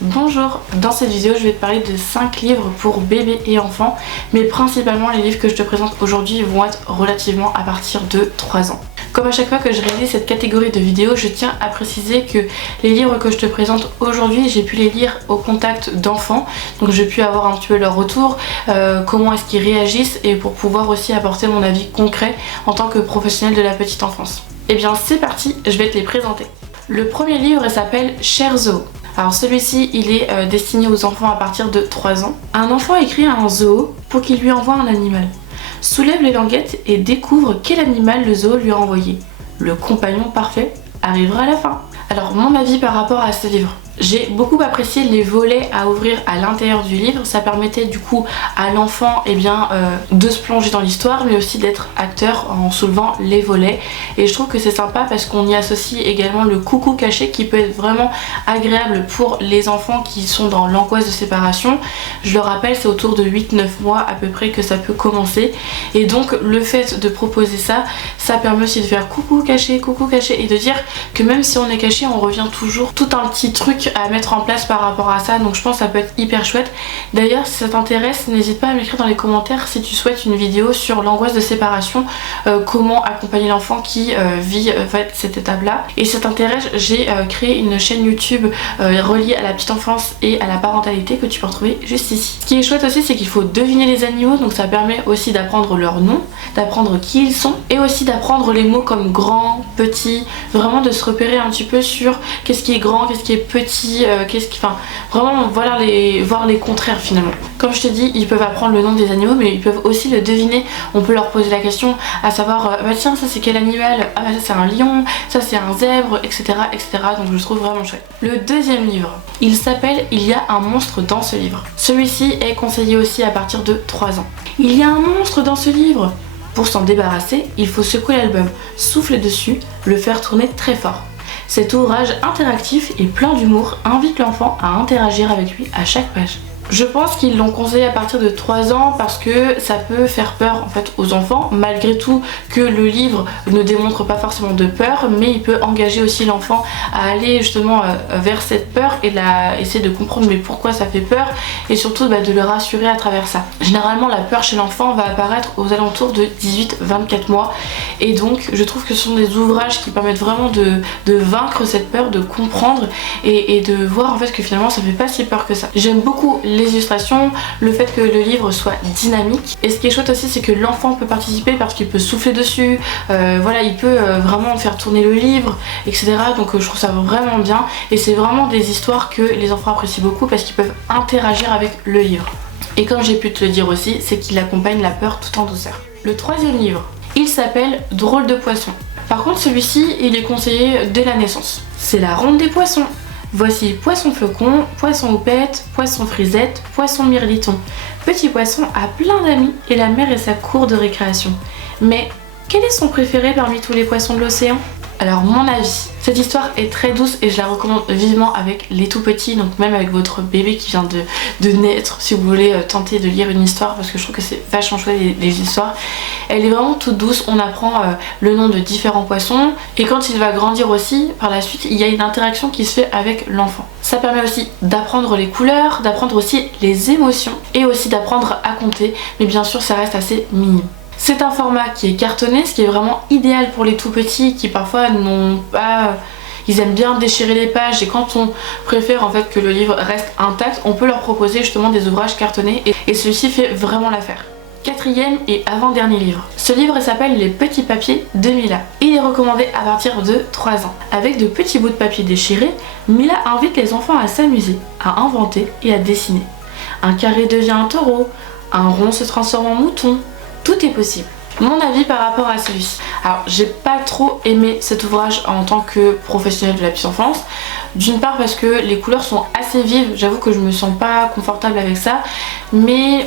Bonjour, dans cette vidéo je vais te parler de 5 livres pour bébés et enfants, mais principalement les livres que je te présente aujourd'hui vont être relativement à partir de 3 ans. Comme à chaque fois que je réalise cette catégorie de vidéos, je tiens à préciser que les livres que je te présente aujourd'hui, j'ai pu les lire au contact d'enfants, donc j'ai pu avoir un petit peu leur retour, comment est-ce qu'ils réagissent et pour pouvoir aussi apporter mon avis concret en tant que professionnelle de la petite enfance. Et bien c'est parti, je vais te les présenter. Le premier livre s'appelle Cher Zoo. Alors celui-ci il est destiné aux enfants à partir de 3 ans. Un enfant écrit à un zoo pour qu'il lui envoie un animal. Soulève les languettes et découvre quel animal le zoo lui a envoyé. Le compagnon parfait arrivera à la fin. Alors mon avis par rapport à ce livre. J'ai beaucoup apprécié les volets à ouvrir à l'intérieur du livre, ça permettait du coup à l'enfant de se plonger dans l'histoire mais aussi d'être acteur en soulevant les volets et je trouve que c'est sympa parce qu'on y associe également le coucou caché qui peut être vraiment agréable pour les enfants qui sont dans l'angoisse de séparation. Je le rappelle, c'est autour de 8-9 mois à peu près que ça peut commencer et donc le fait de proposer ça, ça permet aussi de faire coucou caché et de dire que même si on est caché on revient toujours, tout un petit truc à mettre en place par rapport à ça, donc je pense que ça peut être hyper chouette. D'ailleurs si ça t'intéresse, n'hésite pas à m'écrire dans les commentaires si tu souhaites une vidéo sur l'angoisse de séparation, comment accompagner l'enfant qui vit cette étape là. Et si ça t'intéresse, j'ai créé une chaîne YouTube reliée à la petite enfance et à la parentalité que tu peux retrouver juste ici. Ce qui est chouette aussi c'est qu'il faut deviner les animaux, donc ça permet aussi d'apprendre leur nom, d'apprendre qui ils sont et aussi d'apprendre les mots comme grand, petit, vraiment de se repérer un petit peu sur qu'est-ce qui est grand, qu'est-ce qui est petit, vraiment voir les contraires finalement. Comme je te dis, ils peuvent apprendre le nom des animaux mais ils peuvent aussi le deviner. On peut leur poser la question à savoir bah tiens ça c'est quel animal, ah bah ça c'est un lion, ça c'est un zèbre, etc. donc je le trouve vraiment chouette. Le deuxième livre, il s'appelle Il y a un monstre dans ce livre. Celui-ci est conseillé aussi à partir de 3 ans. Il y a un monstre dans ce livre. Pour s'en débarrasser, il faut secouer l'album, souffler dessus, le faire tourner très fort. Cet ouvrage interactif et plein d'humour invite l'enfant à interagir avec lui à chaque page. Je pense qu'ils l'ont conseillé à partir de 3 ans parce que ça peut faire peur en fait aux enfants, malgré tout que le livre ne démontre pas forcément de peur, mais il peut engager aussi l'enfant à aller justement vers cette peur et essayer de comprendre mais pourquoi ça fait peur et surtout de le rassurer à travers ça. Généralement la peur chez l'enfant va apparaître aux alentours de 18-24 mois et donc je trouve que ce sont des ouvrages qui permettent vraiment de vaincre cette peur, de comprendre et de voir en fait que finalement ça fait pas si peur que ça. J'aime beaucoup les illustrations, le fait que le livre soit dynamique et ce qui est chouette aussi c'est que l'enfant peut participer parce qu'il peut souffler dessus, il peut vraiment faire tourner le livre, etc. donc je trouve ça vraiment bien et c'est vraiment des histoires que les enfants apprécient beaucoup parce qu'ils peuvent interagir avec le livre. Et comme j'ai pu te le dire aussi, c'est qu'il accompagne la peur tout en douceur. Le troisième livre, il s'appelle Drôle de poisson. Par contre celui-ci il est conseillé dès la naissance. C'est la ronde des poissons. Voici poisson flocon, poisson houppette, poisson frisette, poisson mirliton. Petit poisson a plein d'amis et la mer est sa cour de récréation. Mais quel est son préféré parmi tous les poissons de l'océan ? Alors mon avis, cette histoire est très douce et je la recommande vivement avec les tout petits, donc même avec votre bébé qui vient de naître, si vous voulez tenter de lire une histoire parce que je trouve que c'est vachement chouette les histoires. Elle est vraiment toute douce, on apprend le nom de différents poissons et quand il va grandir aussi, par la suite, il y a une interaction qui se fait avec l'enfant. Ça permet aussi d'apprendre les couleurs, d'apprendre aussi les émotions et aussi d'apprendre à compter, mais bien sûr ça reste assez minime. C'est un format qui est cartonné, ce qui est vraiment idéal pour les tout petits qui parfois n'ont pas... Ils aiment bien déchirer les pages et quand on préfère en fait que le livre reste intact, on peut leur proposer justement des ouvrages cartonnés et celui-ci fait vraiment l'affaire. Quatrième et avant-dernier livre. Ce livre s'appelle Les petits papiers de Mila. Il est recommandé à partir de 3 ans. Avec de petits bouts de papier déchirés, Mila invite les enfants à s'amuser, à inventer et à dessiner. Un carré devient un taureau, un rond se transforme en mouton. Tout est possible. Mon avis par rapport à celui-ci. Alors j'ai pas trop aimé cet ouvrage en tant que professionnelle de la petite enfance. D'une part parce que les couleurs sont assez vives, j'avoue que je me sens pas confortable avec ça. Mais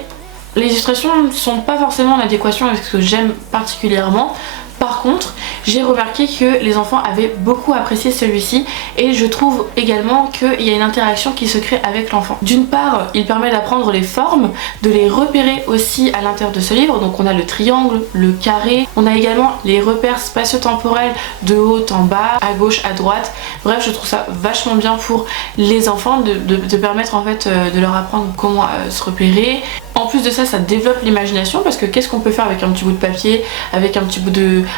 les illustrations ne sont pas forcément en adéquation avec ce que j'aime particulièrement. Par contre, j'ai remarqué que les enfants avaient beaucoup apprécié celui-ci et je trouve également qu'il y a une interaction qui se crée avec l'enfant. D'une part, il permet d'apprendre les formes, de les repérer aussi à l'intérieur de ce livre. Donc on a le triangle, le carré, on a également les repères spatio-temporels de haut en bas, à gauche, à droite. Bref, je trouve ça vachement bien pour les enfants de permettre en fait de leur apprendre comment se repérer. En plus de ça, ça développe l'imagination parce que qu'est-ce qu'on peut faire avec un petit bout de papier, avec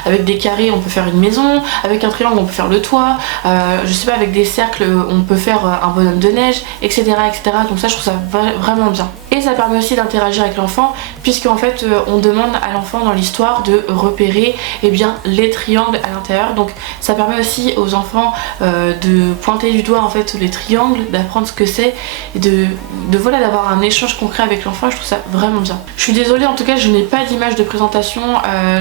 avec des carrés, on peut faire une maison, avec un triangle, on peut faire le toit, je sais pas, avec des cercles, on peut faire un bonhomme de neige, etc., etc. Donc ça, je trouve ça vraiment bien. Et ça permet aussi d'interagir avec l'enfant puisque en fait, on demande à l'enfant dans l'histoire de repérer les triangles à l'intérieur. Donc ça permet aussi aux enfants de pointer du doigt en fait les triangles, d'apprendre ce que c'est et voilà, d'avoir un échange concret avec l'enfant. Je trouve ça vraiment bien. Je suis désolée, en tout cas je n'ai pas d'image de présentation,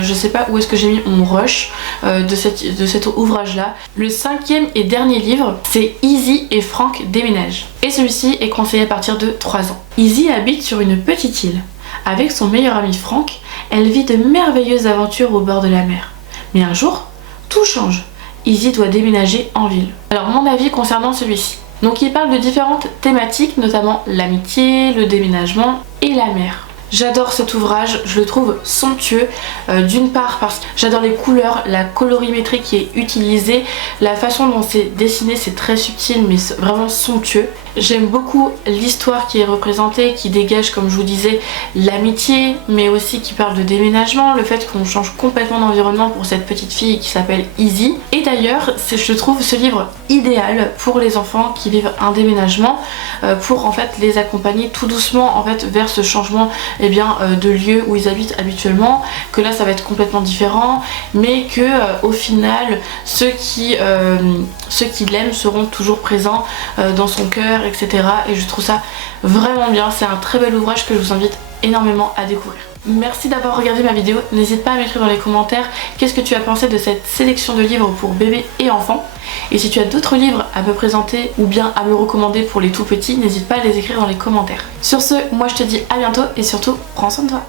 je sais pas où est-ce que j'ai mis mon rush de cet ouvrage là. Le 5e et dernier livre, c'est Izzy et Frank déménagent et celui-ci est conseillé à partir de 3 ans. Izzy habite sur une petite île. Avec son meilleur ami Frank, elle vit de merveilleuses aventures au bord de la mer. Mais un jour, tout change. Izzy doit déménager en ville. Alors mon avis concernant celui-ci. Donc il parle de différentes thématiques, notamment l'amitié, le déménagement et la mer. J'adore cet ouvrage, je le trouve somptueux, d'une part parce que j'adore les couleurs, la colorimétrie qui est utilisée, la façon dont c'est dessiné, c'est très subtil mais c'est vraiment somptueux. J'aime beaucoup l'histoire qui est représentée, qui dégage, comme je vous disais, l'amitié, mais aussi qui parle de déménagement, le fait qu'on change complètement d'environnement pour cette petite fille qui s'appelle Izzy. Et d'ailleurs, je trouve ce livre idéal pour les enfants qui vivent un déménagement, pour en fait les accompagner tout doucement en fait vers ce changement de lieu où ils habitent habituellement, que là ça va être complètement différent, mais que au final ceux qui l'aiment seront toujours présents dans son cœur, etc. Et je trouve ça vraiment bien, c'est un très bel ouvrage que je vous invite énormément à découvrir. Merci d'avoir regardé ma vidéo, n'hésite pas à m'écrire dans les commentaires qu'est-ce que tu as pensé de cette sélection de livres pour bébés et enfants. Et si tu as d'autres livres à me présenter ou bien à me recommander pour les tout petits, n'hésite pas à les écrire dans les commentaires. Sur ce, moi je te dis à bientôt et surtout, prends soin de toi.